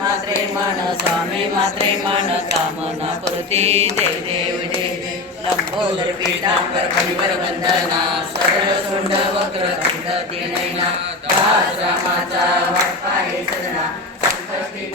मात्रे मन मात्रे स्वामी मात्रे मन कामना पुरती देव देव लंबोदर पीठांबर परिवर वंदना सरळ सोंड वक्र कंठ दास रामाचा सदना संकष्टी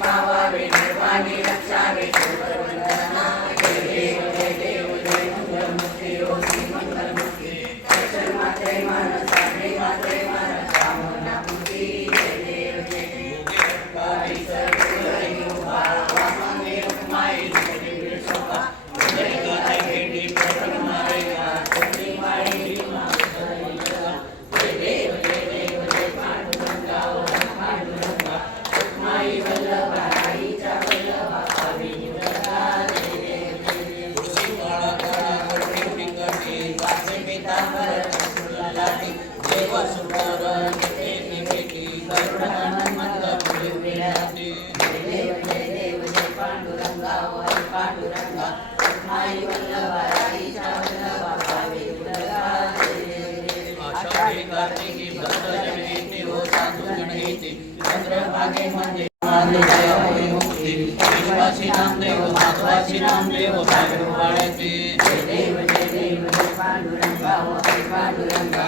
पांडुरंगा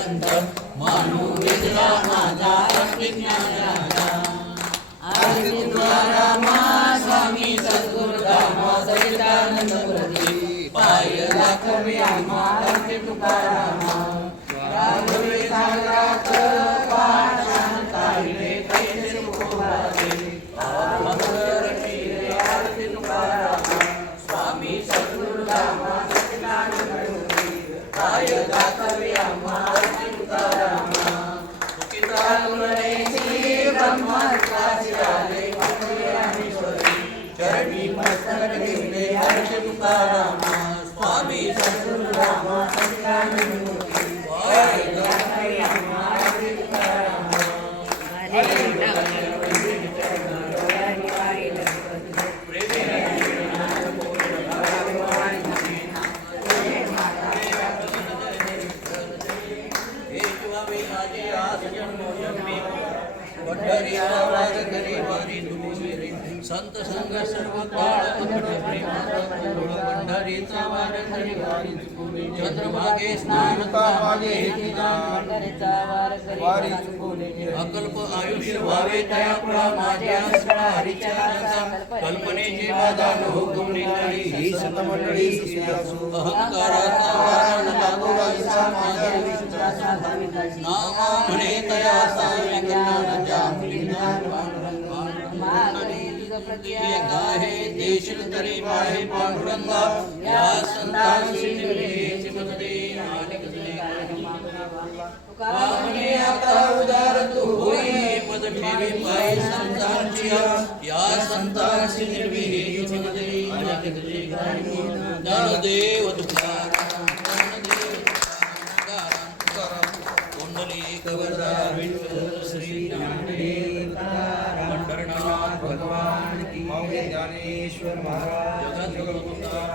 संत मानू विजला माझा विज्ञानाचा आरती तुकारामा स्वामी सद्गुरुधामा सहितानंद मूर्ती पाय दाखवे आम्हा आरती तुकारामा राघवे सागरात तुकारामा स्वामी सद्गुरुरामा सत्यानंद मूर्ती पाय दाखवे आम्हा आरती संत संग सर्व काळ अखंड प्रेमाचा पंढरीचा वार हरी वारी चंद्रभागे स्नान कामागे वारी अकल्प आयुष्य व्हावे तया पुढा माझ्या हरिचरणाचा कल्पनेचे वादान हुकुम निघाली ही सतमंडळी अहंकाराचा वारा लागू माझ्या नामा म्हणे तया साय आहे देशील तरी पांडुरंगा या संतांशी निर्णयाची मदते आता उदार तू होई ठेवी संतांची या संतांशी निर्विहीची मदते मालिक तुझे ज्ञानदेव तुकाराम तुकाराम कुंडली कवरदा विठ्ठल श्री ज्ञानदेव तुकाराम पंढरनाथ भगवान 아, 우리 네. 네. 네. 네. 네. 네. 네. 네. 네. 네. 네. 네. 네.